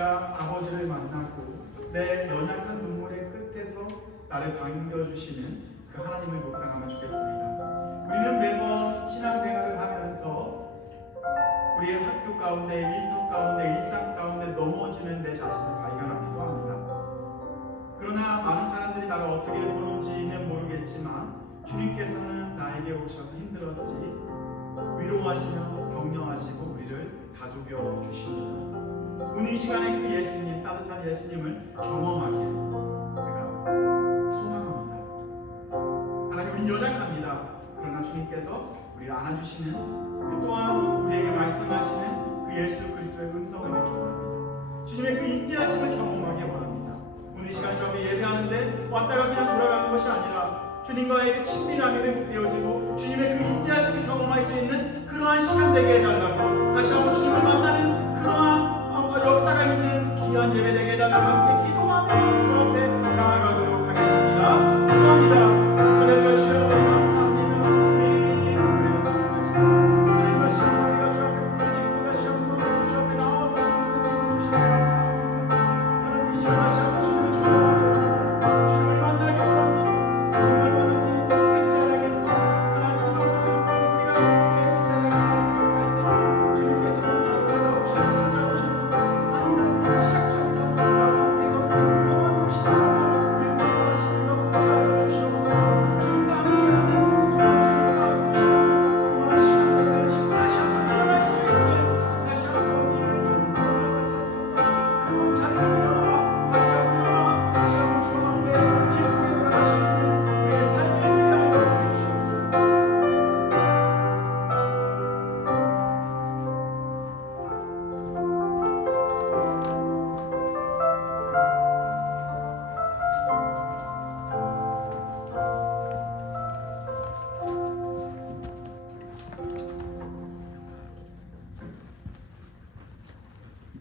우리가 아버지를 만나고 내 연약한 눈물의 끝에서 나를 반겨주시는 그 하나님을 묵상하면 좋겠습니다. 우리는 매번 신앙생활을 하면서 우리의 학교 가운데, 일터 가운데, 일상 가운데 넘어지는 내 자신을 발견하기도 합니다. 그러나 많은 사람들이 나를 어떻게 보는지는 모르겠지만 주님께서는 나에게 오셔서 힘들었지 위로하시며 격려하시며 다독여 주십니다. 오늘 이 시간에 그 예수님, 따뜻한 예수님을 경험하게 우리가 소망합니다. 하나님, 우리 연약합니다. 그러나 주님께서 우리를 안아주시는 그 또한 우리에게 말씀하시는 그 예수 그리스도의 음성을 듣기 원합니다. 주님의 그 인자하심을 경험하기 원합니다. 오늘 이 시간 저 앞에 예배하는데 왔다가 그냥 돌아가는 것이 아니라 주님과의 그 친밀함이 회복되어지고 주님의 그 인자하심을 경험할 수 있는 그러한 시간 되게 해달라고, 다시 한번 주님을 만나는 그러한 역사가 있는 귀한 예배 되게 해달라고 함께 기도하며 주 앞에 나아가도록 하겠습니다. 기도합니다. 하나님 주여 감사합니다. 주님 우리를 사랑하시고 하나님 다시 한번 우리가 주 앞에 부르짖고 다시 한번 주 앞에 나아올 수 있는 힘을 주시기 감사합니다. 하나님 이 시간 다시 한번 주님을 경험하기 원합니다. 주님을 만나기 원합니다. 정말 하나님 끝자락에서 하나님 아버지를 우리가 함께 끝자락에 기억할 때 주님께서 우리에게 다가오시고 찾아오시고 아니면 시작점부터 나와 함께 걷는 그러한 곳이다.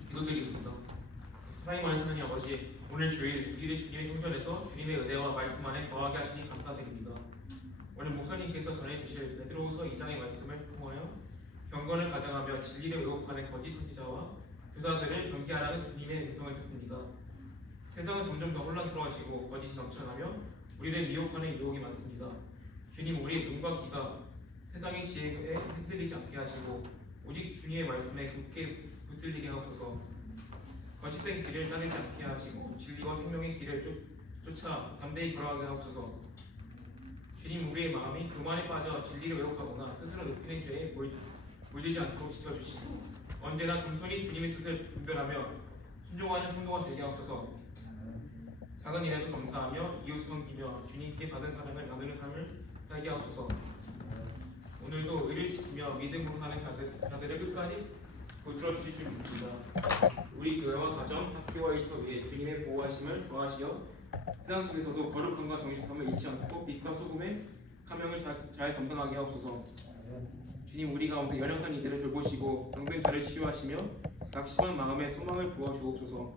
기도드리겠습니다. 사랑이 많으신 하나님 아버지, 오늘 주일 우리를 주님의 성전에서 주님의 은혜와 말씀 안에 거하게 하시니 감사드립니다. 오늘 목사님께서 전해주실 베드로후서 2장의 말씀을 통하여 경건을 가장하며 진리를 왜곡하는 거짓 선지자와 교사들을 경계하라는 주님의 음성을 듣습니다. 세상은 점점 더 혼란스러워지고 거짓이 넘쳐나며 우리를 미혹하는 유혹이 많습니다. 주님, 우리의 눈과 귀가 세상의 지혜에 흔들리지 않게 하시고 오직 주님의 말씀에 굳게 붙들리게 하옵소서. 거짓된 길을 따르지 않게 하시고 진리와 생명의 길을 쫓아 담대히 걸어가게 하옵소서. 주님, 우리의 마음이 교만에 빠져 진리를 왜곡하거나 스스로 높이는 죄에 물들지 않도록 지켜주시고 언제나 겸손히 주님의 뜻을 분별하며 순종하는 성도가 되게 하옵소서. 작은 일에도 감사하며 이웃을 섬기며 주님께 받은 사랑을 나누는 삶을 살게 하옵소서. 오늘도 의를 지키며 믿음으로 사는 자들을 끝까지 붙들어 주실 줄 믿습니다. 우리 교회와 가정, 학교와 일터 위에 주님의 보호하심을 더하시어 세상 속에서도 거룩함과 정직함을 잃지 않고 빛과 소금의 사명을 잘 감당하게 하옵소서. 주님, 우리 가운데 연약한 이들을 돌보시고 병든 자를 치유하시며 낙심한 마음에 소망을 부어주옵소서.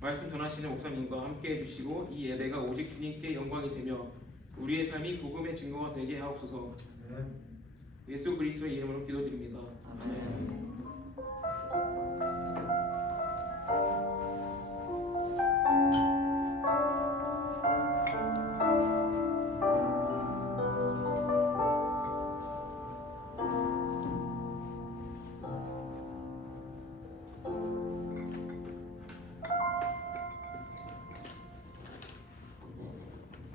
말씀 전하시는 목사님과 함께 해주시고 이 예배가 오직 주님께 영광이 되며 우리의 삶이 복음의 증거가 되게 하옵소서. 예수 그리스도의 이름으로 기도드립니다. 아멘.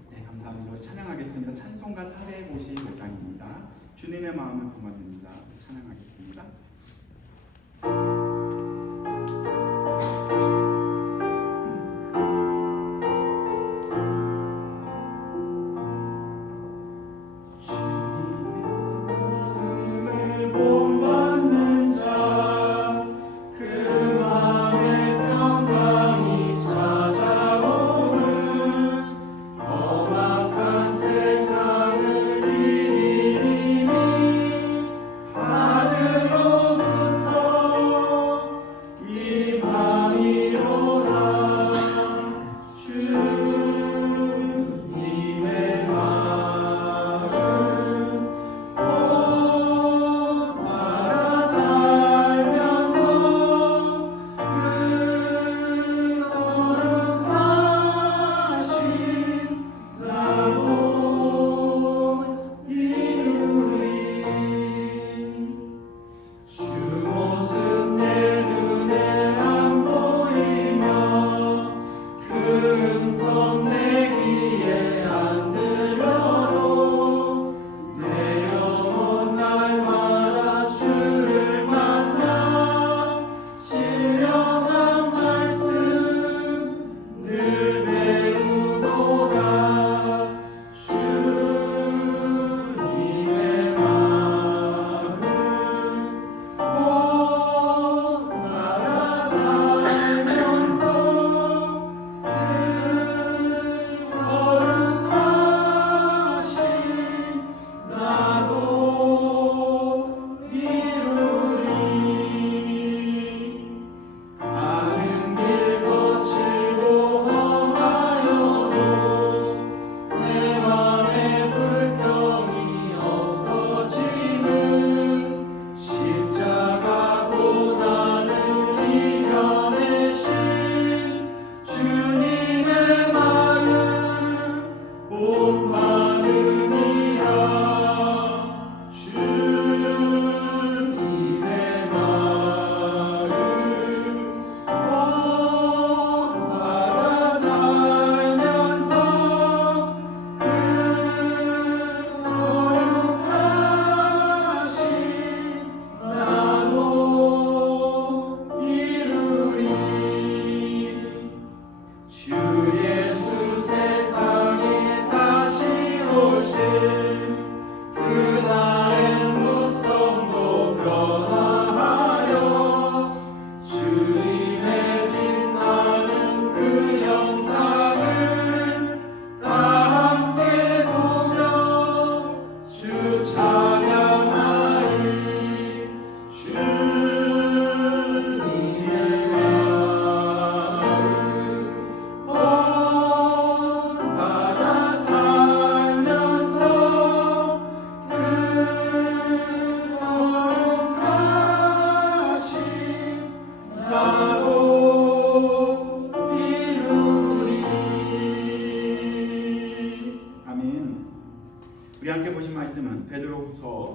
네, 감사합니다. 찬양하겠습니다. 찬송가 455장입니다. 주님의 마음을 품어듭니다. 찬양하겠습니다. 하늘로부터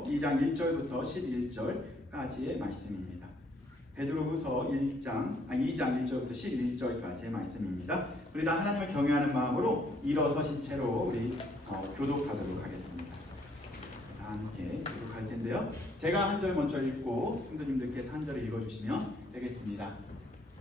2장 1절부터 11절까지의 말씀입니다. 베드로후서 2장 1절부터 11절까지의 말씀입니다. 우리 다 하나님을 경외하는 마음으로 일어서신 채로 우리 교독하도록 하겠습니다. 함께 교독할 텐데요. 제가 한 절 먼저 읽고 성도님들께서 한 절을 읽어주시면 되겠습니다.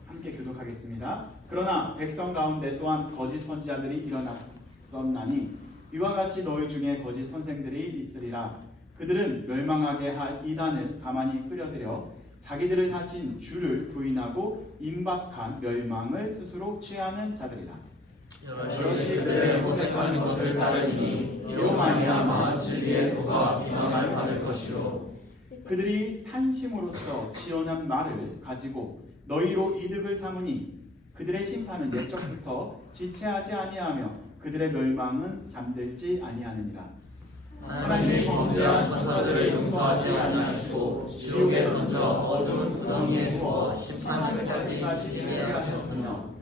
함께 교독하겠습니다. 그러나 백성 가운데 또한 거짓 선지자들이 일어났었나니 이와 같이 너희 중에 거짓 선생들이 있으리라. 그들은 멸망하게 할 이단을 가만히 끌어들여 자기들을 사신 주를 부인하고 임박한 멸망을 스스로 취하는 자들이라. 여럿이 그들의 모색하는 것을 따르니 이로 말미암아 진리의 도가 비방을 받을 것이요 그들이 탄심으로써 지어낸 말을 가지고 너희로 이득을 삼으니 그들의 심판은 옛적부터 지체하지 아니하며 그들의 멸망은 잠들지 아니하느니라. 하나님이 범죄한 천사들을 용서하지 아니하시고 지옥에 던져 어두운 구덩이에 두어 심판하기까지 지키게 하셨으며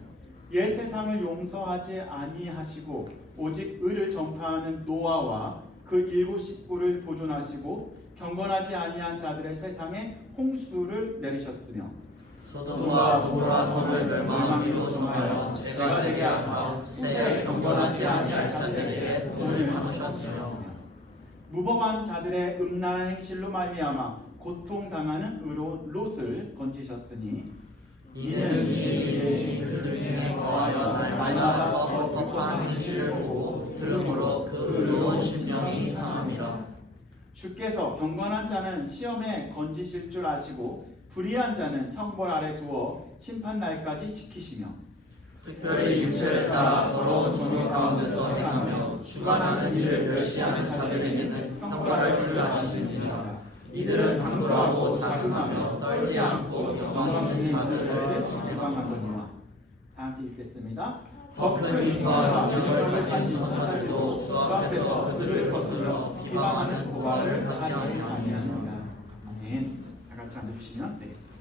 옛 세상을 용서하지 아니하시고 오직 의를 전파하는 노아와 그 일곱 식구를 보존하시고 경건하지 아니한 자들의 세상에 홍수를 내리셨으며 소돔과 고모라 성을 멸망하기로 정하여 죄가 되게 하사 새 경건하지 아니할 자들에게 본을 삼으셨으며 무법한 자들의 음란한 행실로 말미암아 고통당하는 의로운 롯을 건지셨으니 이는 이 그들 중에 거하여 날마다 저 법한 행실을 보고 들음으로 그 의로운 심령이 상함이라. 주께서 경건한 자는 시험에 건지실 줄 아시고 불의한 자는 형벌 아래 두어 심판 날까지 지키시며 특별히 육체를 따라 더러운 종교 가운데서 행하며 주관하는 일을 멸시하는 자들에게는 형벌할 줄 아시느니라. 이들은 강구하고 자긍하며 떨지 않고 영광 있는 자들을 비방하거니와. 다 함께 읽겠습니다. 더 큰 힘과 능력을 가진 천사들도 주 앞에서 그들을 거스려 비방하는 고발을 하지 아니하느니라. 아멘. 다 같이 앉아주시면 되겠습니다.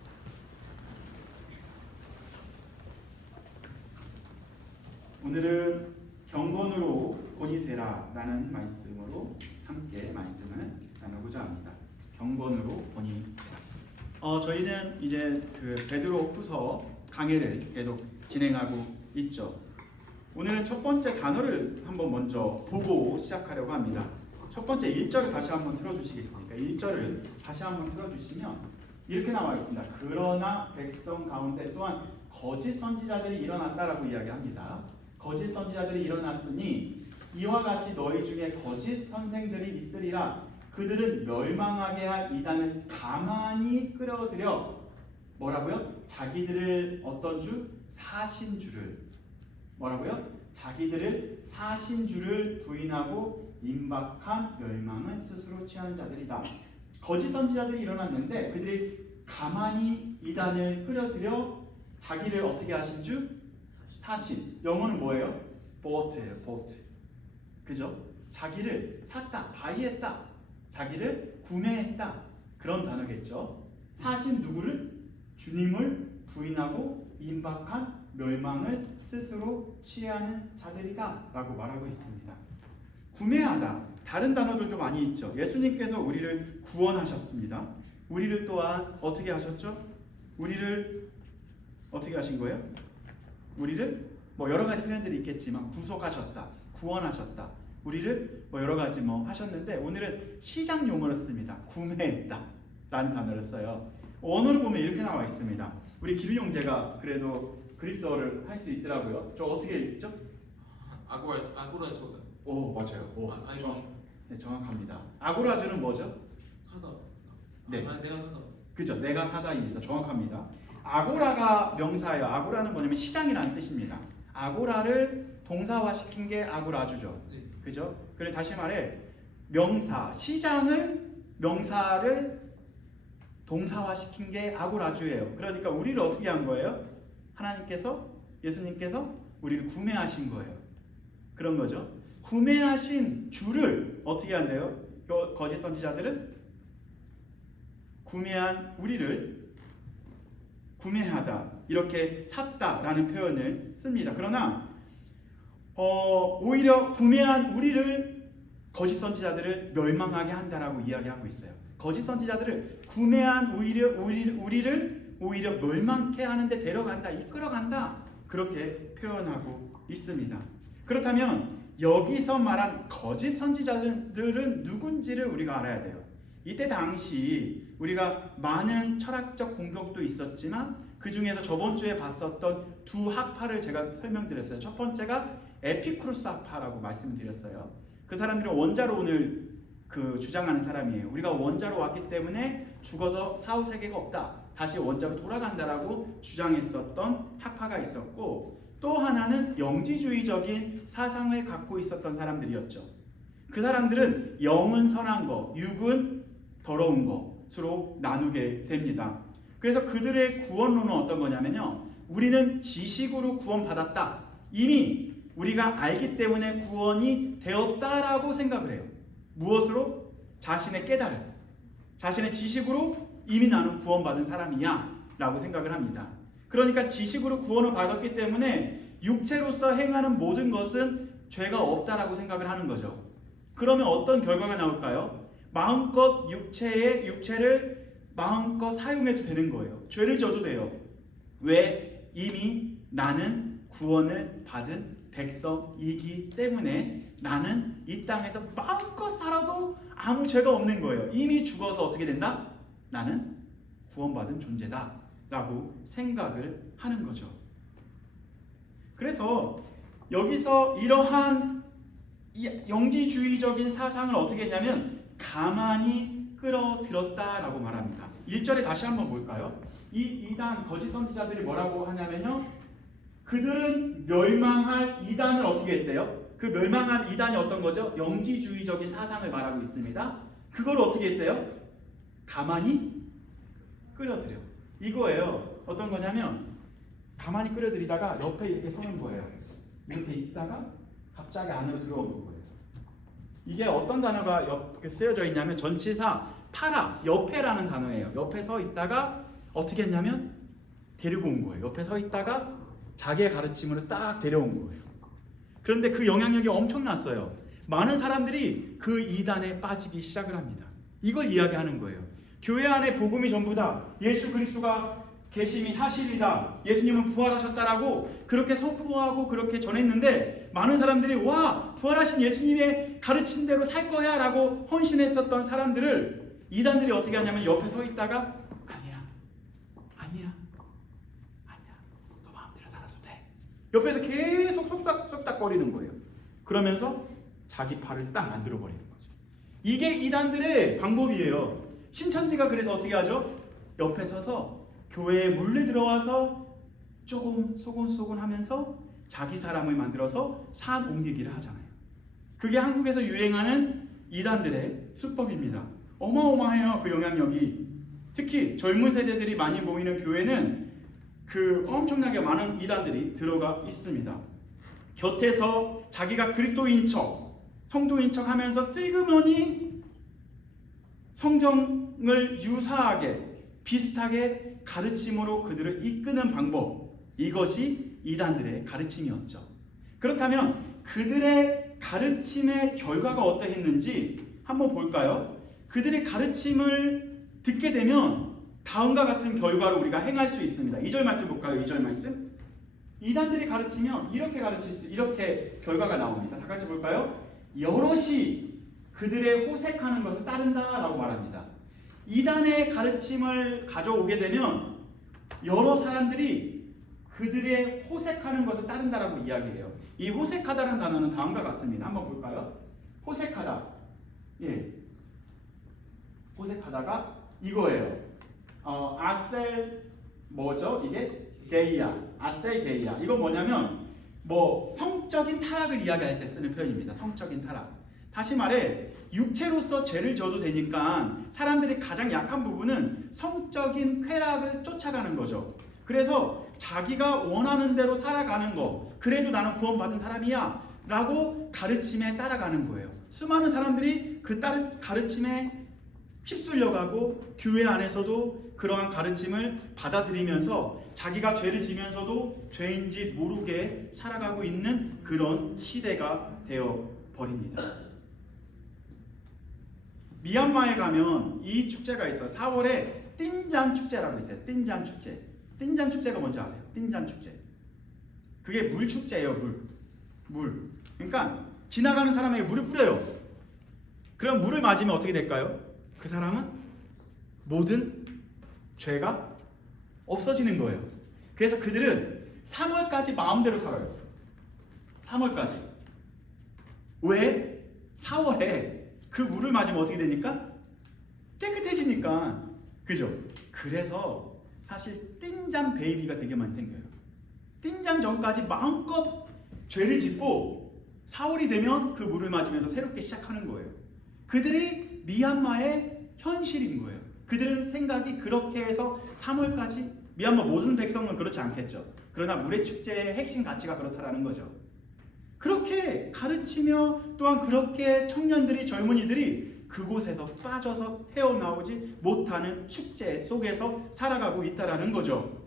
오늘은 경건으로 본이 되라라는 말씀으로 함께 말씀을 나누고자 합니다. 경건으로 본이 되라. 저희는 이제 그 베드로후서 강해를 계속 진행하고 있죠. 오늘은 첫 번째 단어를 한번 먼저 보고 시작하려고 합니다. 첫 번째 1절을 다시 한번 틀어주시겠습니까? 1절을 다시 한번 틀어주시면 이렇게 나와 있습니다. 그러나 백성 가운데 또한 거짓 선지자들이 일어났다라고 이야기합니다. 거짓 선지자들이 일어났으니 이와 같이 너희 중에 거짓 선생들이 있으리라. 그들은 멸망하게 할 이단을 가만히 끌어들여 뭐라고요? 자기들을 어떤 주? 사신 주를 뭐라고요? 자기들을 사신 주를 부인하고 임박한 멸망을 스스로 취하는 자들이다. 거짓 선지자들이 일어났는데 그들이 가만히 이단을 끌어들여 자기를 어떻게 하신 주? 사신. 영어는 뭐예요? bought예요. bought. 그죠? 자기를 샀다, 바이했다, 자기를 구매했다, 그런 단어겠죠. 사신 누구를? 주님을 부인하고 임박한 멸망을 스스로 취하는 자들이다 라고 말하고 있습니다. 구매하다, 다른 단어들도 많이 있죠. 예수님께서 우리를 구원하셨습니다. 우리를 또한 어떻게 하셨죠? 우리를 어떻게 하신 거예요? 우리를 뭐 여러 가지 표현들이 있겠지만 구속하셨다, 구원하셨다, 우리를 뭐 여러 가지 뭐 하셨는데 오늘은 시장 용어를 씁니다. 구매했다 라는 단어를 써요. 원어를 보면 이렇게 나와 있습니다. 우리 기류용제가 그래도 그리스어를 할 수 있더라고요. 저 어떻게 읽죠? 아고라죠. 오, 맞아요. 오, 아니 네, 정확합니다. 아고라주는 뭐죠? 사다. 네. 내가 사다. 그죠? 내가 사다입니다. 정확합니다. 아고라가 명사예요. 아고라는 뭐냐면 시장이라는 뜻입니다. 아고라를 동사화시킨 게 아고라주죠. 네. 그죠? 그래 다시 말해 명사, 시장을 명사를 동사화시킨 게 아고라주예요. 그러니까 우리를 어떻게 한 거예요? 하나님께서, 예수님께서 우리를 구매하신 거예요. 그런 거죠. 구매하신 주를 어떻게 한대요? 거짓 선지자들은 구매한 우리를 구매하다, 이렇게 샀다라는 표현을 씁니다. 그러나 오히려 구매한 우리를 거짓 선지자들을 멸망하게 한다라고 이야기하고 있어요. 거짓 선지자들을 구매한 우리를 오히려 멸망케 하는데 데려간다, 이끌어간다, 그렇게 표현하고 있습니다. 그렇다면 여기서 말한 거짓 선지자들은 누군지를 우리가 알아야 돼요. 이때 당시 우리가 많은 철학적 공격도 있었지만 그 중에서 저번 주에 봤었던 두 학파를 제가 설명드렸어요. 첫 번째가 에피쿠로스 학파라고 말씀드렸어요. 그 사람들은 원자론을 주장하는 사람이에요. 우리가 원자로 왔기 때문에 죽어서 사후 세계가 없다, 다시 원자로 돌아간다라고 주장했었던 학파가 있었고, 또 하나는 영지주의적인 사상을 갖고 있었던 사람들이었죠. 그 사람들은 영은 선한 거, 육은 더러운 것으로 나누게 됩니다. 그래서 그들의 구원론은 어떤 거냐면요, 우리는 지식으로 구원받았다, 이미 우리가 알기 때문에 구원이 되었다라고 생각을 해요. 무엇으로? 자신의 깨달음, 자신의 지식으로 이미 나는 구원받은 사람이야 라고 생각을 합니다. 그러니까 지식으로 구원을 받았기 때문에 육체로서 행하는 모든 것은 죄가 없다라고 생각을 하는 거죠. 그러면 어떤 결과가 나올까요? 마음껏 육체를 마음껏 사용해도 되는 거예요. 죄를 져도 돼요. 왜? 이미 나는 구원을 받은 백성이기 때문에 나는 이 땅에서 마음껏 살아도 아무 죄가 없는 거예요. 이미 죽어서 어떻게 된다? 나는 구원받은 존재다 라고 생각을 하는 거죠. 그래서 여기서 이러한 영지주의적인 사상을 어떻게 했냐면 가만히 끌어들였다라고 말합니다. 1절에 다시 한번 볼까요? 이 이단 거짓 선지자들이 뭐라고 하냐면요, 그들은 멸망할 이단을 어떻게 했대요? 그 멸망할 이단이 어떤 거죠? 영지주의적인 사상을 말하고 있습니다. 그걸 어떻게 했대요? 가만히 끌어들여. 이거예요. 어떤 거냐면 가만히 끌어들이다가 옆에 이렇게 서는 거예요. 이렇게 있다가 갑자기 안으로 들어오는 거예요. 이게 어떤 단어가 옆에 쓰여져 있냐면 전치사 파라, 옆에라는 단어예요. 옆에 서 있다가 어떻게 했냐면 데리고 온 거예요. 옆에 서 있다가 자기의 가르침으로 딱 데려온 거예요. 그런데 그 영향력이 엄청났어요. 많은 사람들이 그 이단에 빠지기 시작을 합니다. 이걸 이야기하는 거예요. 교회 안에 복음이 전부다, 예수 그리스도가 계심이 사실이다, 예수님은 부활하셨다라고 그렇게 선포하고 그렇게 전했는데, 많은 사람들이 와, 부활하신 예수님의 가르침대로 살 거야 라고 헌신했었던 사람들을 이단들이 어떻게 하냐면 옆에 서 있다가 아니야 너 마음대로 살아도 돼, 옆에서 계속 속닥속닥거리는 거예요. 그러면서 자기 팔을 딱 만들어 버리는 거죠. 이게 이단들의 방법이에요. 신천지가 그래서 어떻게 하죠? 옆에 서서 교회에 몰래 들어와서 조금 소곤소곤 하면서 자기 사람을 만들어서 산 옮기기를 하잖아요. 그게 한국에서 유행하는 이단들의 수법입니다. 어마어마해요, 그 영향력이. 특히 젊은 세대들이 많이 모이는 교회는 그 엄청나게 많은 이단들이 들어가 있습니다. 곁에서 자기가 그리스도인 척, 성도인 척 하면서 슬그머니 성경을 유사하게 비슷하게 가르침으로 그들을 이끄는 방법, 이것이 이단들의 가르침이었죠. 그렇다면 그들의 가르침의 결과가 어떠했는지 한번 볼까요? 그들의 가르침을 듣게 되면 다음과 같은 결과를 우리가 행할 수 있습니다. 2절 말씀 볼까요? 2절 말씀. 이단들이 가르치면 이렇게 결과가 나옵니다. 다 같이 볼까요? 여럿이 그들의 호색하는 것을 따른다라고 말합니다. 이단의 가르침을 가져오게 되면 여러 사람들이 그들의 호색하는 것을 따른다라고 이야기해요. 이 호색하다는 단어는 다음과 같습니다. 한번 볼까요? 호색하다. 예. 호색하다가 이거예요. 아셀 뭐죠? 이게 게이아. 아셀 게이아. 이건 뭐냐면 성적인 타락을 이야기할 때 쓰는 표현입니다. 성적인 타락. 다시 말해 육체로서 죄를 져도 되니까 사람들이 가장 약한 부분은 성적인 쾌락을 쫓아가는 거죠. 그래서 자기가 원하는 대로 살아가는 거, 그래도 나는 구원받은 사람이야 라고 가르침에 따라가는 거예요. 수많은 사람들이 그 가르침에 휩쓸려가고 교회 안에서도 그러한 가르침을 받아들이면서 자기가 죄를 지면서도 죄인지 모르게 살아가고 있는 그런 시대가 되어 버립니다. 미얀마에 가면 이 축제가 있어요. 4월에 띵잔 축제라고 있어요. 띵잔 축제. 띵잔 축제가 뭔지 아세요? 띵잔 축제. 그게 물 축제예요. 물. 그러니까 지나가는 사람에게 물을 뿌려요. 그럼 물을 맞으면 어떻게 될까요? 그 사람은 모든 죄가 없어지는 거예요. 그래서 그들은 3월까지 마음대로 살아요. 3월까지. 왜? 4월에 그 물을 맞으면 어떻게 됩니까? 깨끗해지니까. 그죠? 그래서 사실 띵잔 베이비가 되게 많이 생겨요. 띵잔 전까지 마음껏 죄를 짓고 4월이 되면 그 물을 맞으면서 새롭게 시작하는 거예요. 그들이 미얀마의 현실인 거예요. 그들은 생각이 그렇게 해서 3월까지, 미얀마 모든 백성은 그렇지 않겠죠. 그러나 물의 축제의 핵심 가치가 그렇다라는 거죠. 그렇게 가르치며 또한 그렇게 청년들이, 젊은이들이 그곳에서 빠져서 헤어나오지 못하는 축제 속에서 살아가고 있다라는 거죠.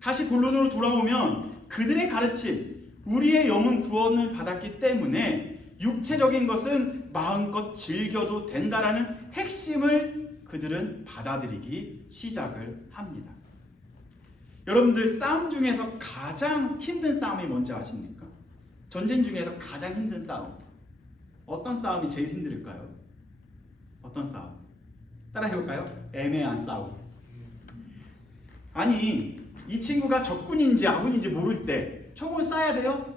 다시 본론으로 돌아오면 그들의 가르침, 우리의 영혼 구원을 받았기 때문에 육체적인 것은 마음껏 즐겨도 된다라는 핵심을 그들은 받아들이기 시작을 합니다. 여러분들 싸움 중에서 가장 힘든 싸움이 뭔지 아십니까? 전쟁 중에서 가장 힘든 싸움. 어떤 싸움이 제일 힘들까요? 어떤 싸움? 따라해볼까요? 애매한 싸움. 아니, 이 친구가 적군인지 아군인지 모를 때 총을 쏴야 돼요?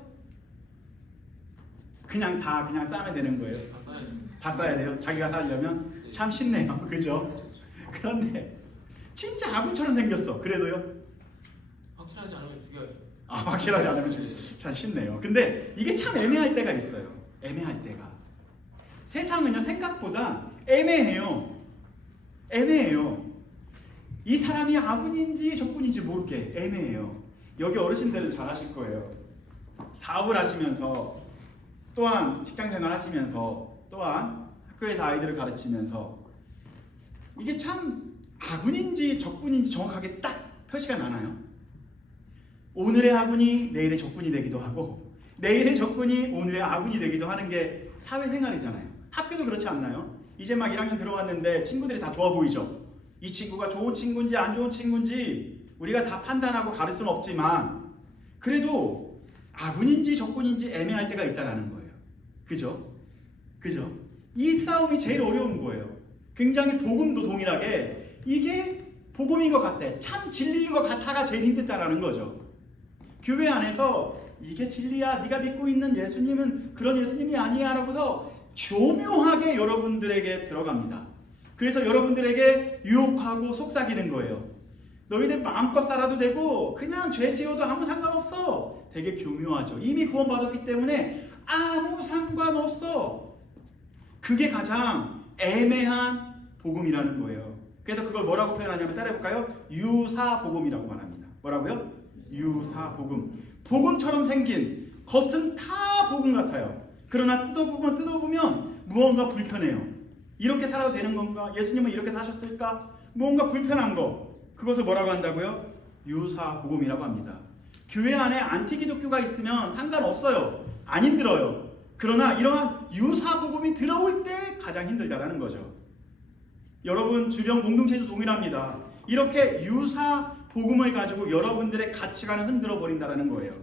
그냥 쏴면 되는 거예요. 다 써야죠. 다 쏴야 돼요? 자기가 살려면? 참 쉽네요. 그죠? 그런데 진짜 아군처럼 생겼어. 그래도요? 확실하지 않으면 죽여야죠. 확실하지 않으면 참 쉽네요. 근데 이게 참 애매할 때가 있어요. 애매할 때가. 세상은요, 생각보다 애매해요. 이 사람이 아군인지 적군인지 모르게 애매해요. 여기 어르신들은 잘 아실 거예요. 사업을 하시면서, 또한 직장생활 하시면서, 또한 학교에서 아이들을 가르치면서 이게 참 아군인지 적군인지 정확하게 딱 표시가 나나요? 오늘의 아군이 내일의 적군이 되기도 하고, 내일의 적군이 오늘의 아군이 되기도 하는 게 사회생활이잖아요. 학교도 그렇지 않나요? 이제 막 1학년 들어갔는데 친구들이 다 좋아 보이죠? 이 친구가 좋은 친구인지 안 좋은 친구인지 우리가 다 판단하고 가릴 수는 없지만, 그래도 아군인지 적군인지 애매할 때가 있다는 거예요. 그죠? 이 싸움이 제일 어려운 거예요. 굉장히 복음도 동일하게 이게 복음인 것 같아, 참 진리인 것 같아가 제일 힘들다라는 거죠. 교회 안에서 이게 진리야, 네가 믿고 있는 예수님은 그런 예수님이 아니야 라고서 교묘하게 여러분들에게 들어갑니다. 그래서 여러분들에게 유혹하고 속삭이는 거예요. 너희들 마음껏 살아도 되고 그냥 죄 지어도 아무 상관없어. 되게 교묘하죠. 이미 구원받았기 때문에 아무 상관없어. 그게 가장 애매한 복음이라는 거예요. 그래서 그걸 뭐라고 표현하냐면 따라해볼까요? 유사복음이라고 말합니다. 뭐라고요? 유사복음. 복음처럼 생긴, 겉은 다 복음 같아요. 그러나 뜯어보면 무언가 불편해요. 이렇게 살아도 되는 건가? 예수님은 이렇게 사셨을까? 무언가 불편한 거, 그것을 뭐라고 한다고요? 유사복음이라고 합니다. 교회 안에 안티기독교가 있으면 상관없어요. 안 힘들어요. 그러나 이러한 유사복음이 들어올 때 가장 힘들다라는 거죠. 여러분 주변 공동체도 동일합니다. 이렇게 유사복음을 가지고 여러분들의 가치관을 흔들어 버린다라는 거예요.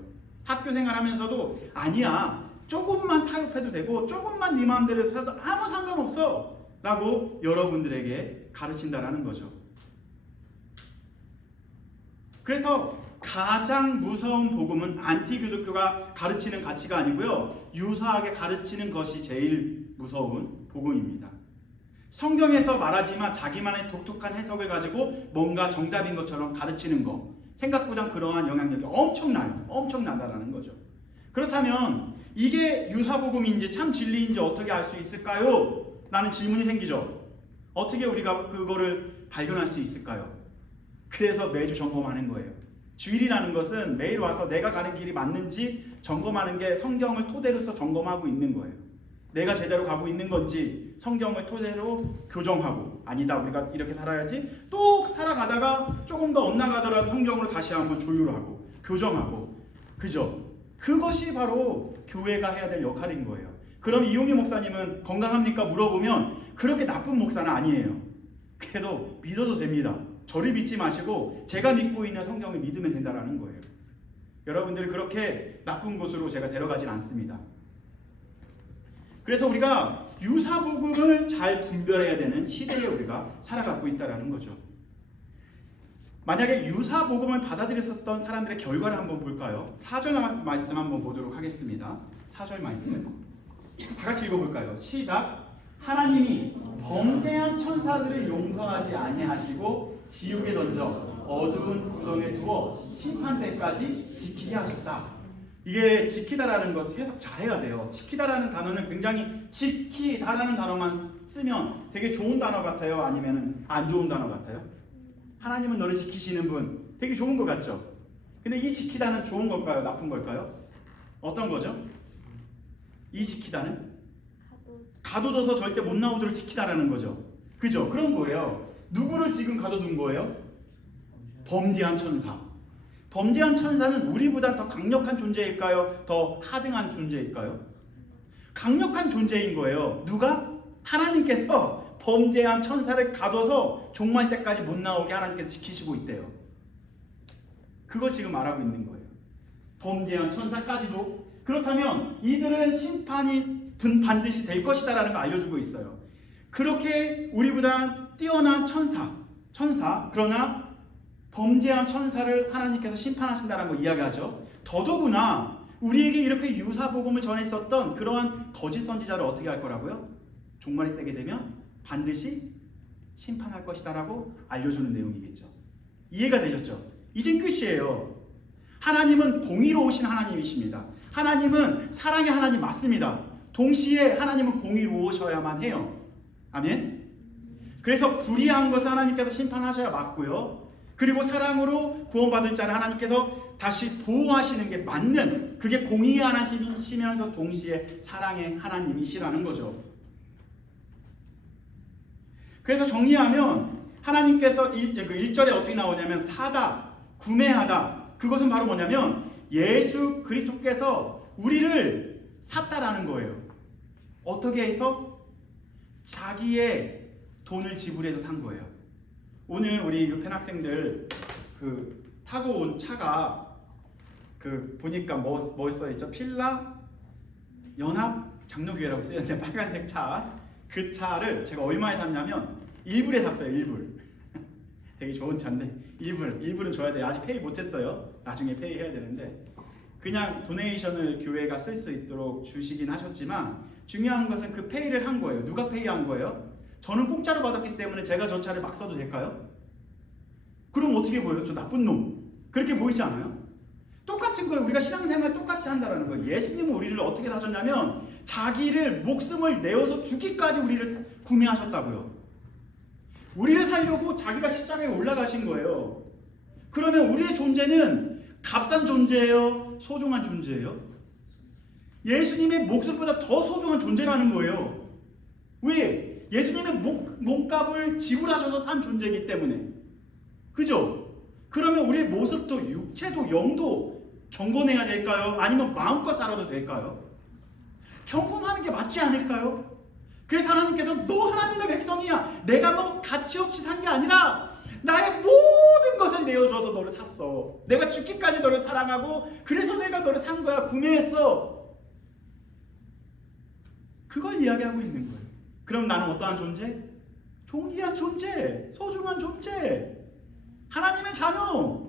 학교 생활하면서도 아니야, 조금만 타협해도 되고 조금만 네 마음대로 살아도 아무 상관없어 라고 여러분들에게 가르친다라는 거죠. 그래서 가장 무서운 복음은 안티기독교가 가르치는 가치가 아니고요, 유사하게 가르치는 것이 제일 무서운 복음입니다. 성경에서 말하지만 자기만의 독특한 해석을 가지고 뭔가 정답인 것처럼 가르치는 거, 생각보다 그러한 영향력이 엄청나다라는 거죠. 그렇다면 이게 유사복음인지 참 진리인지 어떻게 알 수 있을까요? 라는 질문이 생기죠. 어떻게 우리가 그거를 발견할 수 있을까요? 그래서 매주 점검하는 거예요. 주일이라는 것은 매일 와서 내가 가는 길이 맞는지 점검하는 게 성경을 토대로서 점검하고 있는 거예요. 내가 제대로 가고 있는 건지 성경을 토대로 교정하고, 아니다 우리가 이렇게 살아야지, 또 살아가다가 조금 더 엇나가더라도 성경으로 다시 한번 조율하고 교정하고, 그죠? 그것이 바로 교회가 해야 될 역할인 거예요. 그럼 이용희 목사님은 건강합니까? 물어보면 그렇게 나쁜 목사는 아니에요. 그래도 믿어도 됩니다. 저를 믿지 마시고 제가 믿고 있는 성경을 믿으면 된다라는 거예요. 여러분들 그렇게 나쁜 곳으로 제가 데려가진 않습니다. 그래서 우리가 유사복음을 잘 분별해야 되는 시대에 우리가 살아가고 있다는 거죠. 만약에 유사복음을 받아들였었던 사람들의 결과를 한번 볼까요? 4절 말씀 한번 보도록 하겠습니다. 4절 말씀 다 같이 읽어볼까요? 시작. 하나님이 범죄한 천사들을 용서하지 아니하시고 지옥에 던져 어두운 구덩이에 두어 심판 때까지 지키게 하셨다. 이게 지키다라는 것을 해석 잘해야 돼요. 지키다라는 단어는 굉장히 지키다라는 단어만 쓰면 되게 좋은 단어 같아요? 아니면 안 좋은 단어 같아요? 하나님은 너를 지키시는 분, 되게 좋은 것 같죠? 근데 이 지키다는 좋은 걸까요? 나쁜 걸까요? 어떤 거죠? 이 지키다는? 가둬둬서 절대 못 나오도록 지키다라는 거죠. 그죠? 그런 거예요. 누구를 지금 가둬둔 거예요? 범죄한 천사. 범죄한 천사는 우리보다 더 강력한 존재일까요? 더 하등한 존재일까요? 강력한 존재인 거예요. 누가? 하나님께서 범죄한 천사를 가둬서 종말 때까지 못 나오게 하나님께서 지키시고 있대요. 그걸 지금 말하고 있는 거예요. 범죄한 천사까지도. 그렇다면 이들은 심판이 반드시 될 것이다라는 걸 알려주고 있어요. 그렇게 우리보다 뛰어난 천사 그러나 범죄한 천사를 하나님께서 심판하신다는 걸 이야기하죠. 더더구나 우리에게 이렇게 유사복음을 전했었던 그러한 거짓 선지자를 어떻게 할 거라고요? 종말이 때게 되면 반드시 심판할 것이다라고 알려주는 내용이겠죠. 이해가 되셨죠? 이젠 끝이에요. 하나님은 공의로우신 하나님이십니다. 하나님은 사랑의 하나님 맞습니다. 동시에 하나님은 공의로우셔야만 해요. 아멘? 그래서 불의한 것을 하나님께서 심판하셔야 맞고요. 그리고 사랑으로 구원받을 자를 하나님께서 다시 보호하시는 게 맞는, 그게 공의의 하나님이시면서 동시에 사랑의 하나님이시라는 거죠. 그래서 정리하면 하나님께서 1절에 어떻게 나오냐면 사다, 구매하다. 그것은 바로 뭐냐면 예수 그리스도께서 우리를 샀다라는 거예요. 어떻게 해서? 자기의 돈을 지불해서 산 거예요. 오늘 우리 유펜 학생들 타고 온 차가 보니까 뭐 써있죠? 필라 연합 장로교회라고 쓰였는데 빨간색 차. 그 차를 제가 얼마에 샀냐면 1불에 샀어요. 1불. 되게 좋은 차인데 1불은 줘야 돼요. 아직 페이 못했어요. 나중에 페이 해야 되는데 그냥 도네이션을 교회가 쓸 수 있도록 주시긴 하셨지만 중요한 것은 그 페이를 한 거예요. 누가 페이한 거예요? 저는 공짜로 받았기 때문에 제가 저 차를 막 써도 될까요? 그럼 어떻게 보여요? 저 나쁜 놈. 그렇게 보이지 않아요? 똑같은 거예요. 우리가 신앙생활 똑같이 한다는 거예요. 예수님은 우리를 어떻게 사셨냐면 자기를 목숨을 내어서 죽기까지 우리를 구매하셨다고요. 우리를 살려고 자기가 십자가에 올라가신 거예요. 그러면 우리의 존재는 값싼 존재예요? 소중한 존재예요? 예수님의 목숨보다 더 소중한 존재라는 거예요. 왜? 예수님의 몸값을 지불하셔서 산 존재이기 때문에. 그죠? 그러면 우리의 모습도 육체도 영도 경건해야 될까요? 아니면 마음껏 살아도 될까요? 경건하는 게 맞지 않을까요? 그래서 하나님께서 너 하나님의 백성이야. 내가 너 가치 없이 산 게 아니라 나의 모든 것을 내어줘서 너를 샀어. 내가 죽기까지 너를 사랑하고 그래서 내가 너를 산 거야. 구매했어. 그걸 이야기하고 있는 거예요. 그럼 나는 어떠한 존재? 존귀한 존재, 소중한 존재, 하나님의 자녀.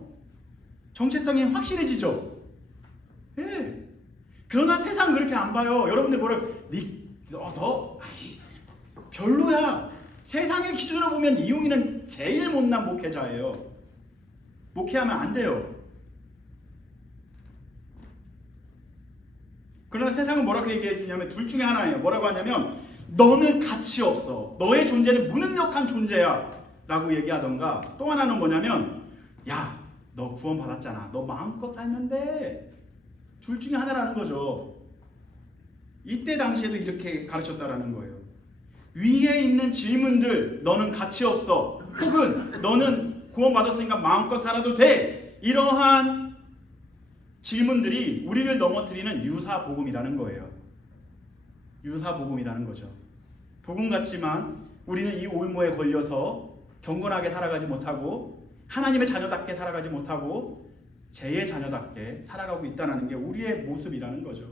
정체성이 확실해지죠. 예. 그러나 세상 그렇게 안 봐요. 여러분들 뭐라고? 너 별로야. 세상의 기준으로 보면 이용이는 제일 못난 목회자예요. 목회하면 안 돼요. 그러나 세상은 뭐라고 얘기해 주냐면 둘 중에 하나예요. 뭐라고 하냐면 너는 가치 없어. 너의 존재는 무능력한 존재야 라고 얘기하던가, 또 하나는 뭐냐면 야, 너 구원 받았잖아. 너 마음껏 살면 돼. 둘 중에 하나라는 거죠. 이때 당시에도 이렇게 가르쳤다라는 거예요. 위에 있는 질문들, 너는 가치 없어, 혹은 너는 구원 받았으니까 마음껏 살아도 돼, 이러한 질문들이 우리를 넘어뜨리는 유사복음이라는 거예요. 유사복음이라는 거죠. 복음 같지만 우리는 이 올무에 걸려서 경건하게 살아가지 못하고 하나님의 자녀답게 살아가지 못하고 죄의 자녀답게 살아가고 있다는 게 우리의 모습이라는 거죠.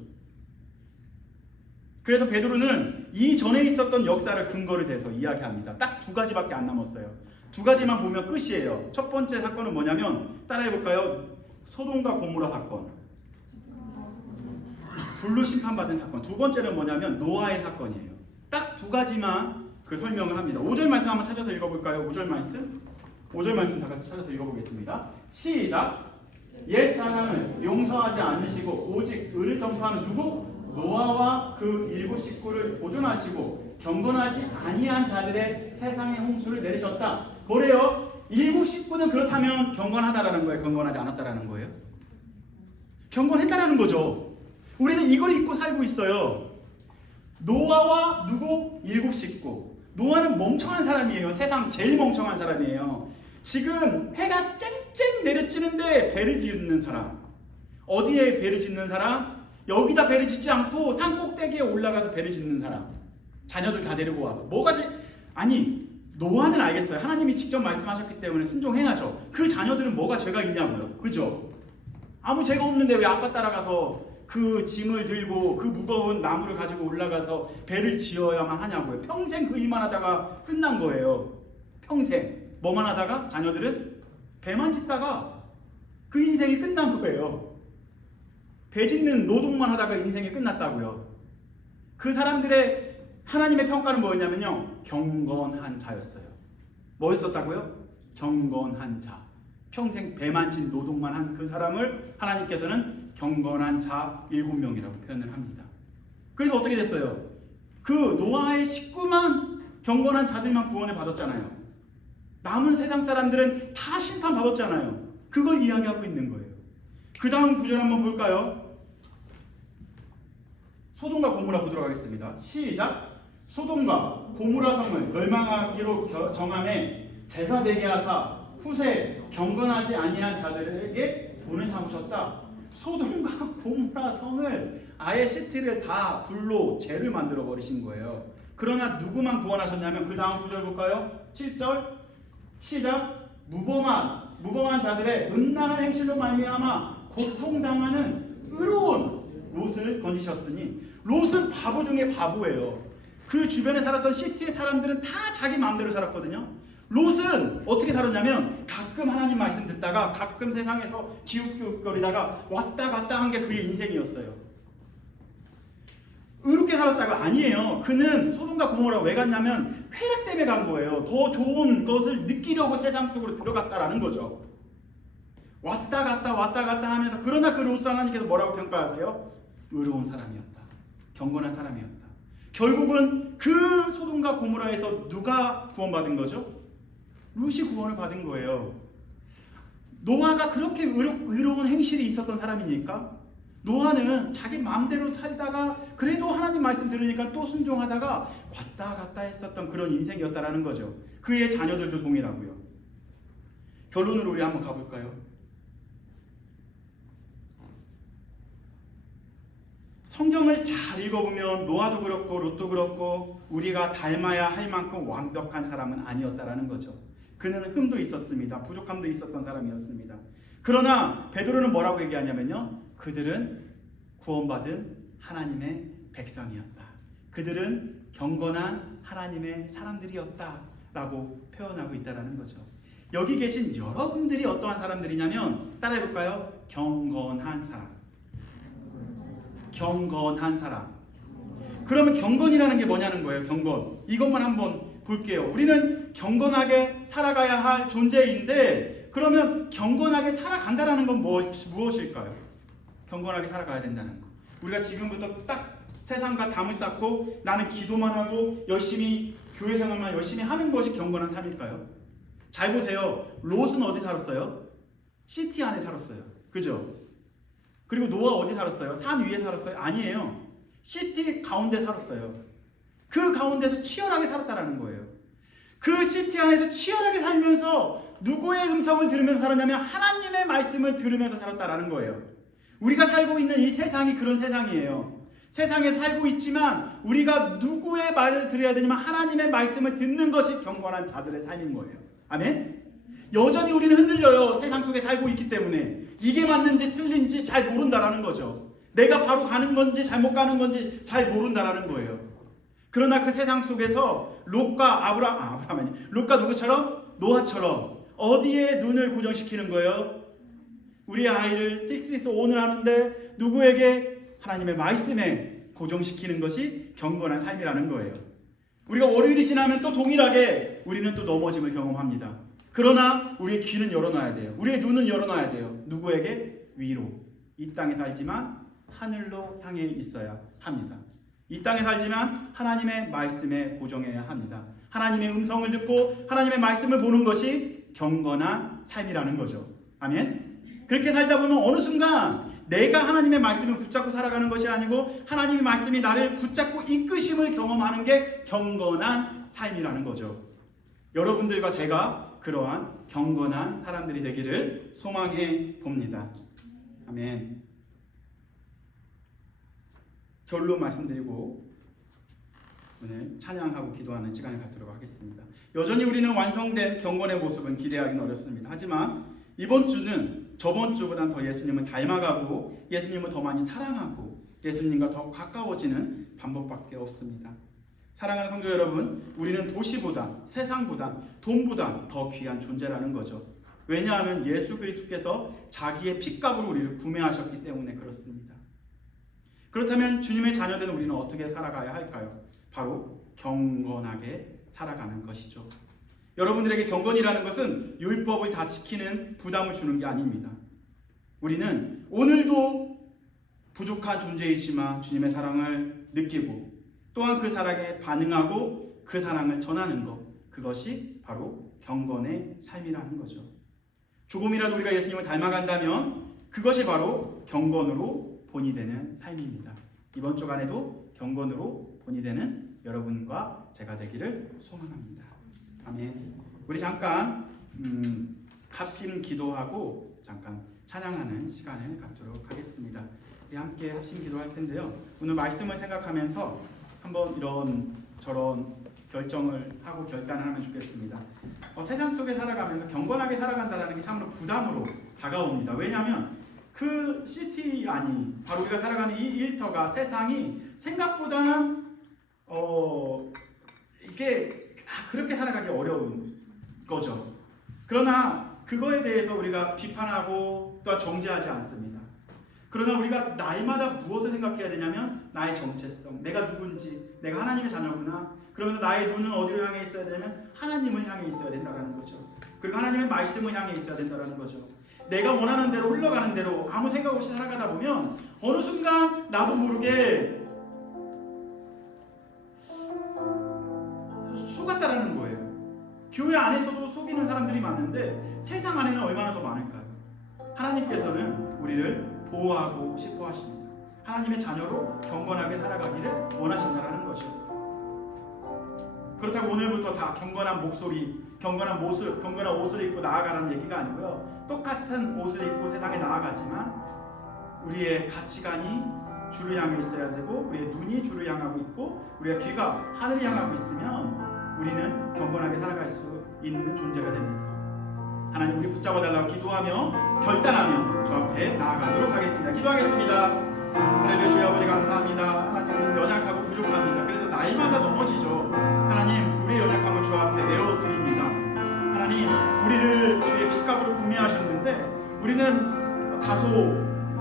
그래서 베드로는 이전에 있었던 역사를 근거를 대서 이야기합니다. 딱 두 가지밖에 안 남았어요. 두 가지만 보면 끝이에요. 첫 번째 사건은 뭐냐면 따라해볼까요? 소돔과 고모라 사건. 불로 심판받은 사건. 두 번째는 뭐냐면 노아의 사건이에요. 딱 두 가지만 그 설명을 합니다. 5절 말씀 한번 찾아서 읽어볼까요? 5절 말씀. 5절 말씀 다 같이 찾아서 읽어보겠습니다. 시작. 옛 사람을 용서하지 않으시고 오직 의를 전파하는 누구? 노아와 그 일곱 식구를 보존하시고 경건하지 아니한 자들의 세상의 홍수를 내리셨다. 뭐래요? 일곱 식구는 그렇다면 경건하다라는 거예요? 경건하지 않았다라는 거예요? 경건했다라는 거죠. 우리는 이걸 잊고 살고 있어요. 노아와 누구? 일곱 식구. 노아는 멍청한 사람이에요. 세상 제일 멍청한 사람이에요. 지금 해가 쨍쨍 내려지는데 배를 짓는 사람. 어디에 배를 짓는 사람? 여기다 배를 짓지 않고 산 꼭대기에 올라가서 배를 짓는 사람. 자녀들 다 데리고 와서. 아니 노아는 알겠어요. 하나님이 직접 말씀하셨기 때문에 순종해야죠. 그 자녀들은 뭐가 죄가 있냐고요. 그죠? 아무 죄가 없는데 왜 아빠 따라가서 그 짐을 들고 그 무거운 나무를 가지고 올라가서 배를 지어야만 하냐고요. 평생 그 일만 하다가 끝난 거예요. 평생. 뭐만 하다가 자녀들은 배만 짓다가 그 인생이 끝난 거예요. 배 짓는 노동만 하다가 인생이 끝났다고요. 그 사람들의 하나님의 평가는 뭐였냐면요. 경건한 자였어요. 뭐였었다고요? 경건한 자. 평생 배만 짓 노동만 한 그 사람을 하나님께서는 경건한 자 7명이라고 표현을 합니다. 그래서 어떻게 됐어요? 그 노아의 식구만 경건한 자들만 구원을 받았잖아요. 남은 세상 사람들은 다 심판받았잖아요. 그걸 이야기하고 있는 거예요. 그 다음 구절 한번 볼까요? 소돔과 고모라 보도록 하겠습니다. 시작. 소돔과 고모라 성을 멸망하기로 정함에 제가 되게 하사 후세 경건하지 아니한 자들에게 본을 삼으셨다. 소돔과 고모라 성을 아예 시티를 다 불로 죄를 만들어 버리신 거예요. 그러나 누구만 구원하셨냐면 그 다음 구절 볼까요? 7절 시작. 무범한 자들의 음란한 행실로 말미암아 고통당하는 의로운 롯을 건지셨으니 롯은 바보 중에 바보예요. 그 주변에 살았던 시티의 사람들은 다 자기 마음대로 살았거든요. 롯은 어떻게 살았냐면 가끔 하나님 말씀 듣다가 가끔 세상에서 기웃기웃거리다가 왔다 갔다 한 게 그의 인생이었어요. 의롭게 살았다가 아니에요. 그는 소돔과 고모라가 왜 갔냐면 쾌락 때문에 간 거예요. 더 좋은 것을 느끼려고 세상 속으로 들어갔다라는 거죠. 왔다 갔다 하면서 그러나 그 롯을 하나님께서 뭐라고 평가하세요? 의로운 사람이었다. 경건한 사람이었다. 결국은 그 소돔과 고모라에서 누가 구원받은 거죠? 롯이 구원을 받은 거예요. 노아가 그렇게 의로운 행실이 있었던 사람이니까 노아는 자기 마음대로 살다가 그래도 하나님 말씀 들으니까 또 순종하다가 왔다 갔다 했었던 그런 인생이었다라는 거죠. 그의 자녀들도 동일하고요. 결론으로 우리 한번 가볼까요? 성경을 잘 읽어보면 노아도 그렇고 롯도 그렇고 우리가 닮아야 할 만큼 완벽한 사람은 아니었다라는 거죠. 그는 흠도 있었습니다. 부족함도 있었던 사람이었습니다. 그러나 베드로는 뭐라고 얘기하냐면요. 그들은 구원받은 하나님의 백성이었다. 그들은 경건한 하나님의 사람들이었다 라고 표현하고 있다는 거죠. 여기 계신 여러분들이 어떠한 사람들이냐면 따라해볼까요? 경건한 사람. 경건한 사람. 그러면 경건이라는 게 뭐냐는 거예요. 경건. 이것만 한번 볼게요. 우리는 경건하게 살아가야 할 존재인데 그러면 경건하게 살아간다는 건 무엇일까요? 경건하게 살아가야 된다는 거. 우리가 지금부터 딱 세상과 담을 쌓고 나는 기도만 하고 열심히 교회 생활만 열심히 하는 것이 경건한 삶일까요? 잘 보세요. 롯은 어디 살았어요? 시티 안에 살았어요. 그죠? 그리고 노아 어디 살았어요? 산 위에 살았어요? 아니에요. 시티 가운데 살았어요. 그 가운데서 치열하게 살았다는 거예요. 그 시티 안에서 치열하게 살면서 누구의 음성을 들으면서 살았냐면 하나님의 말씀을 들으면서 살았다는 거예요. 우리가 살고 있는 이 세상이 그런 세상이에요. 세상에 살고 있지만 우리가 누구의 말을 들어야 되냐면 하나님의 말씀을 듣는 것이 경건한 자들의 삶인 거예요. 아멘? 여전히 우리는 흔들려요. 세상 속에 살고 있기 때문에 이게 맞는지 틀린지 잘 모른다라는 거죠. 내가 바로 가는 건지 잘못 가는 건지 잘 모른다라는 거예요. 그러나 그 세상 속에서 롯과 누구처럼? 노아처럼 어디에 눈을 고정시키는 거예요? 우리 아이를 픽스에서 온을 하는데 누구에게? 하나님의 말씀에 고정시키는 것이 경건한 삶이라는 거예요. 우리가 월요일이 지나면 또 동일하게 우리는 또 넘어짐을 경험합니다. 그러나 우리의 귀는 열어놔야 돼요. 우리의 눈은 열어놔야 돼요. 누구에게? 위로. 이 땅에 살지만 하늘로 향해 있어야 합니다. 이 땅에 살지만 하나님의 말씀에 고정해야 합니다. 하나님의 음성을 듣고 하나님의 말씀을 보는 것이 경건한 삶이라는 거죠. 아멘? 그렇게 살다 보면 어느 순간 내가 하나님의 말씀을 붙잡고 살아가는 것이 아니고 하나님의 말씀이 나를 붙잡고 이끄심을 경험하는 게 경건한 삶이라는 거죠. 여러분들과 제가 그러한 경건한 사람들이 되기를 소망해 봅니다. 아멘. 결론 말씀드리고 오늘 찬양하고 기도하는 시간을 갖도록 하겠습니다. 여전히 우리는 완성된 경건의 모습은 기대하기는 어렵습니다. 하지만 이번 주는 저번 주보다 더 예수님을 닮아가고 예수님을 더 많이 사랑하고 예수님과 더 가까워지는 방법밖에 없습니다. 사랑하는 성도 여러분, 우리는 도시보다 세상보다 돈보다 더 귀한 존재라는 거죠. 왜냐하면 예수 그리스도께서 자기의 핏값으로 우리를 구매하셨기 때문에 그렇습니다. 그렇다면 주님의 자녀된 우리는 어떻게 살아가야 할까요? 바로 경건하게 살아가는 것이죠. 여러분들에게 경건이라는 것은 율법을 다 지키는 부담을 주는 게 아닙니다. 우리는 오늘도 부족한 존재이지만 주님의 사랑을 느끼고 또한 그 사랑에 반응하고 그 사랑을 전하는 것, 그것이 바로 경건의 삶이라는 거죠. 조금이라도 우리가 예수님을 닮아간다면 그것이 바로 경건으로 본이 되는 삶입니다. 이번 주간에도 경건으로 본이 되는 여러분과 제가 되기를 소망합니다. 아멘. 우리 잠깐 합심 기도하고 잠깐 찬양하는 시간을 갖도록 하겠습니다. 우리 함께 합심 기도할 텐데요. 오늘 말씀을 생각하면서 한번 이런 저런 결정을 하고 결단을 하면 좋겠습니다. 세상 속에 살아가면서 경건하게 살아간다는 게 참으로 부담으로 다가옵니다. 왜냐하면 그 시티 안이 바로 우리가 살아가는 이 일터가 세상이 생각보다는 이게 그렇게 살아가기 어려운 거죠. 그러나 그거에 대해서 우리가 비판하고 또한 정죄하지 않습니다. 그러나 우리가 날마다 무엇을 생각해야 되냐면 나의 정체성, 내가 누군지, 내가 하나님의 자녀구나. 그러면서 나의 눈은 어디로 향해 있어야 되냐면 하나님을 향해 있어야 된다는 거죠. 그리고 하나님의 말씀을 향해 있어야 된다는 거죠. 내가 원하는 대로 흘러가는 대로 아무 생각 없이 살아가다 보면 어느 순간 나도 모르게 속았다라는 거예요. 교회 안에서도 속이는 사람들이 많은데 세상 안에는 얼마나 더 많을까요? 하나님께서는 우리를 보호하고 싶어 하십니다. 하나님의 자녀로 경건하게 살아가기를 원하신다라는 거죠. 그렇다고 오늘부터 다 경건한 목소리, 경건한 모습, 경건한 옷을 입고 나아가라는 얘기가 아니고요. 똑같은 옷을 입고 세상에 나아가지만 우리의 가치관이 주를 향해 있어야 되고 우리의 눈이 주를 향하고 있고 우리의 귀가 하늘을 향하고 있으면 우리는 경건하게 살아갈 수 있는 존재가 됩니다. 하나님 우리 붙잡아 달라고 기도하며 결단하며 주 앞에 나아가도록 하겠습니다. 기도하겠습니다. 하나님 주여 아버지 감사합니다. 하나님 우리는 연약하고 부족합니다. 그래서 날마다 넘어지죠. 하나님 우리의 연약함을 주 앞에 내어드립니다. 하나님 우리를 주의 핏값으로 구매하셨는데 우리는 다소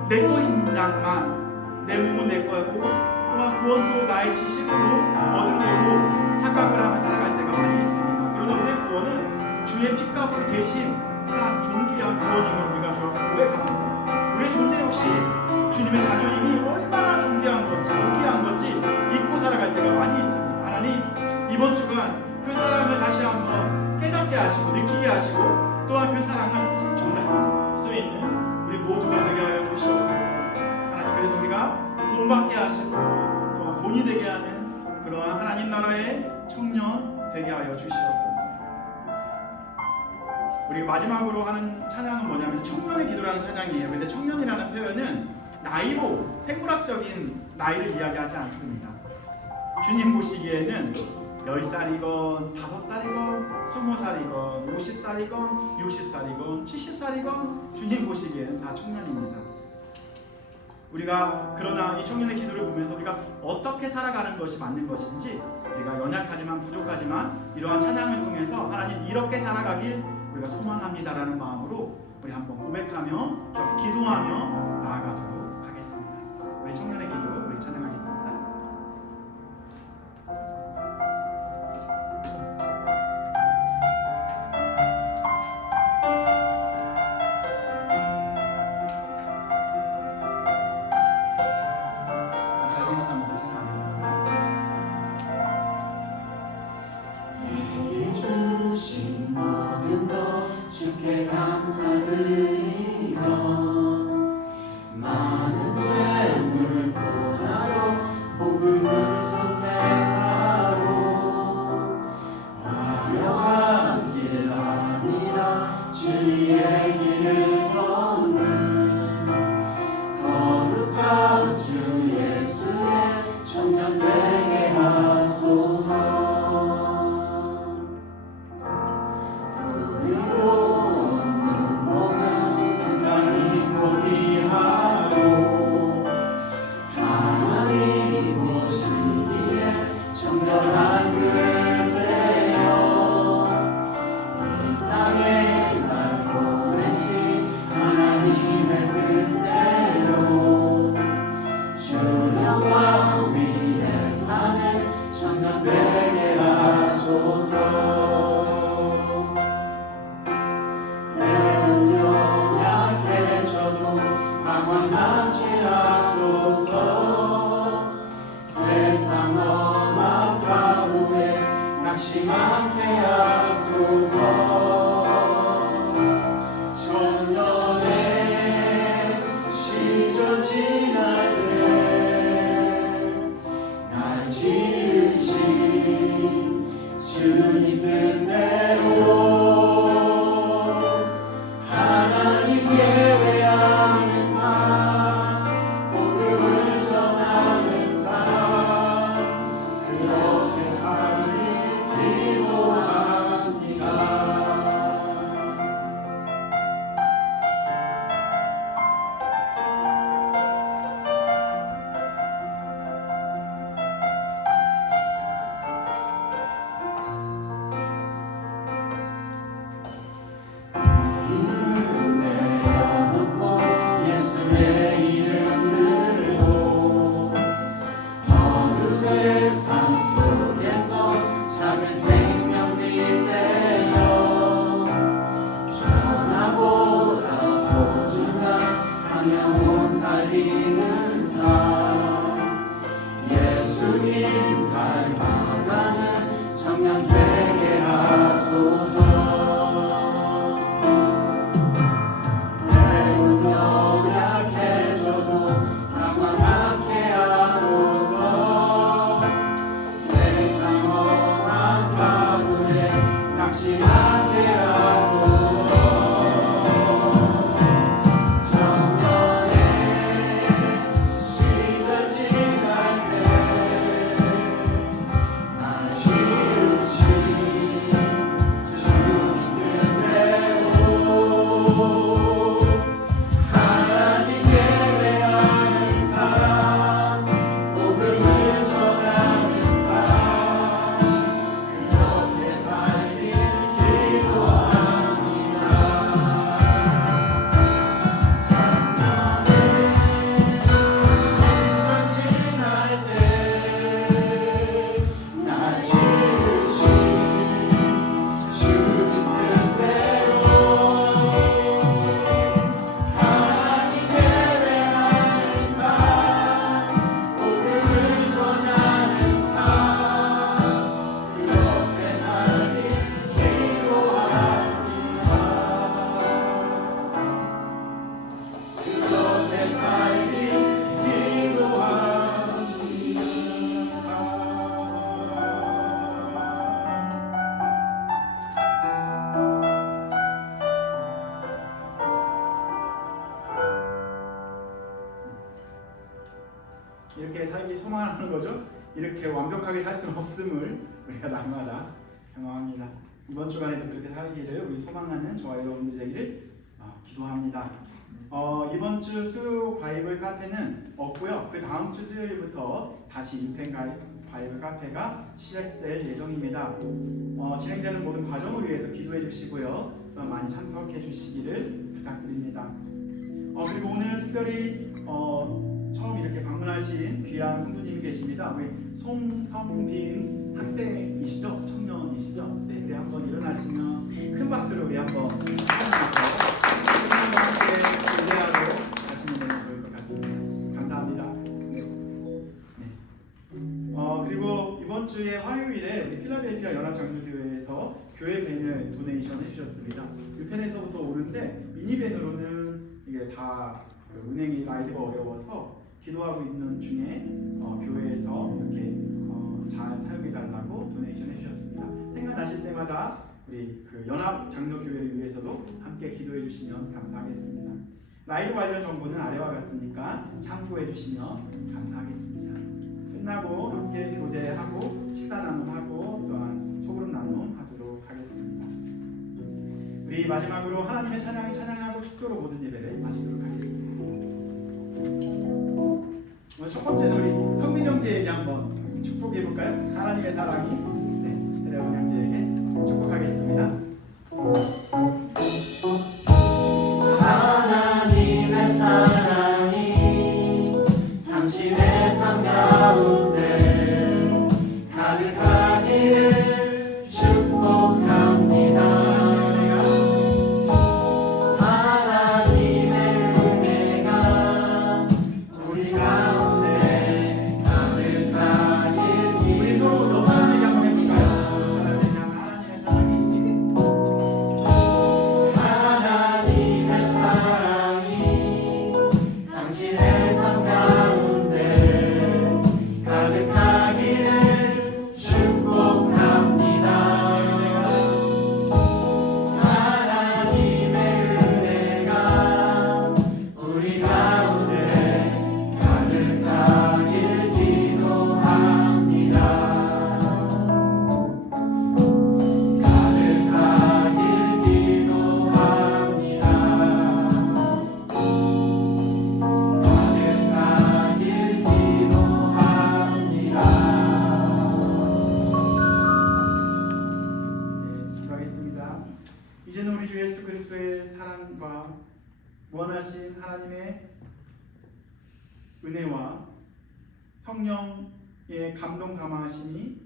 내 거인 양만 내 몸은 내 거고 또한 구원도 나의 지식으로 얻은 거로 착각을 하며 살아갈 때가 많이 있습니다. 그러나 우리의 구원은 주의 핏값으로 대신 산 존귀한 구원임을 우리가 주 앞에 고백합니다. 우리의 존재 역시 주님의 자녀임이 얼마나 존귀한 건지 고귀한 건지 잊고 살아갈 때가 많이 있습니다. 하나님 이번 주간 그 사랑을 다시 한번 깨닫게 하시고 느끼게 하시고 또한 그 사랑을 전할 수 있는 우리 모두가 되게 하여 주시옵소서. 하나님 그래서 우리가 본받게 하시고 또한 본이 되게 하는 그러한 하나님 나라의 청년 되게 하여 주시옵소서. 우리 마지막으로 하는 찬양은 뭐냐면 청년의 기도라는 찬양이에요. 근데 청년이라는 표현은 나이로 생물학적인 나이를 이야기하지 않습니다. 주님 보시기에는 10살이건 5살이건 20살이건 50살이건 60살이건 70살이건 주님 보시기에는 다 청년입니다. 우리가 그러나 이 청년의 기도를 보면서 우리가 어떻게 살아가는 것이 맞는 것인지, 우리가 연약하지만 부족하지만 이러한 찬양을 통해서 하나님 이렇게 살아가길 우리가 소망합니다라는 마음으로 우리 한번 고백하며 좀 기도하며 나아가도록 하겠습니다. 우리 청년의 기도 우리 찬양하겠습니다. 잘 생각하면서 찬양하겠습니다. 주신 모든 것 주께 감사드리며 많은 재물보다도 나누는 거죠? 이렇게 완벽하게 살 수는 없음을 우리가 날마다 경험합니다. 이번 주간에도 그렇게 살기를 우리 소망하는 저와 여러분들 되기를 기도합니다. 이번 주 수요 바이블 카페는 없고요. 그 다음 주 수요일부터 다시 인펜 바이블 카페가 시작될 예정입니다. 진행되는 모든 과정을 위해서 기도해 주시고요. 또 많이 참석해 주시기를 부탁드립니다. 그리고 오늘 특별히 처음 이렇게 방문하신 귀한 성도님이 계십니다. 우리 송성빈 학생이시죠? 청년이시죠? 네, 우리 한번 일어나시면 큰 박수로 우리 한번 함께 기대하고 가시면 좋을 것 같습니다. 감사합니다. 그리고 이번 주에 화요일에 우리 필라델피아 연합장로교회에서 교회 밴을 도네이션 해주셨습니다. 1펜에서부터 오는데 미니밴으로는 이게 다 은행이 라이드가 어려워서 기도하고 있는 중에 교회에서 이렇게 잘 사용해달라고 도네이션 해주셨습니다. 생각나실 때마다 우리 그 연합 장로교회를 위해서도 함께 기도해 주시면 감사하겠습니다. 라이브 관련 정보는 아래와 같으니까 참고해 주시면 감사하겠습니다. 끝나고 함께 교제하고 식사 나눔하고 또한 소그룹 나눔 하도록 하겠습니다. 우리 마지막으로 하나님의 찬양하고 축도로 모든 예배를 마치도록 하겠습니다. 첫 번째는 우리 성민 형제에게 한번 축복해 볼까요? 하나님의 사랑이 여러분 형제에게 축복하겠습니다. 하나님의 사랑이 당신의 삶 가운데 가득하기를 축복합니다. 하나님의 은혜가 우리 가운데 가득하길 우리 서로 로사람에게 한번 해볼까요? 하나님의 사랑이 하나님의 사랑이 당신의 삶 가운데 가득하기를 축복합니다. 하나님의 은혜가 우리 가운데 가득하길 기도합니다. 가득하길 기도합니다. 가득하길 기도합니다. 기도하겠습니다. 이제는 우리 주 예수 그리스도의 사랑과 무한하신 하나님의 은혜와 성령의 감동 감화하심이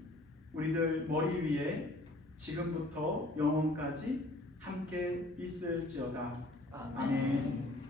우리들 머리 위에 지금부터 영원까지 함께 있을지어다. 아멘.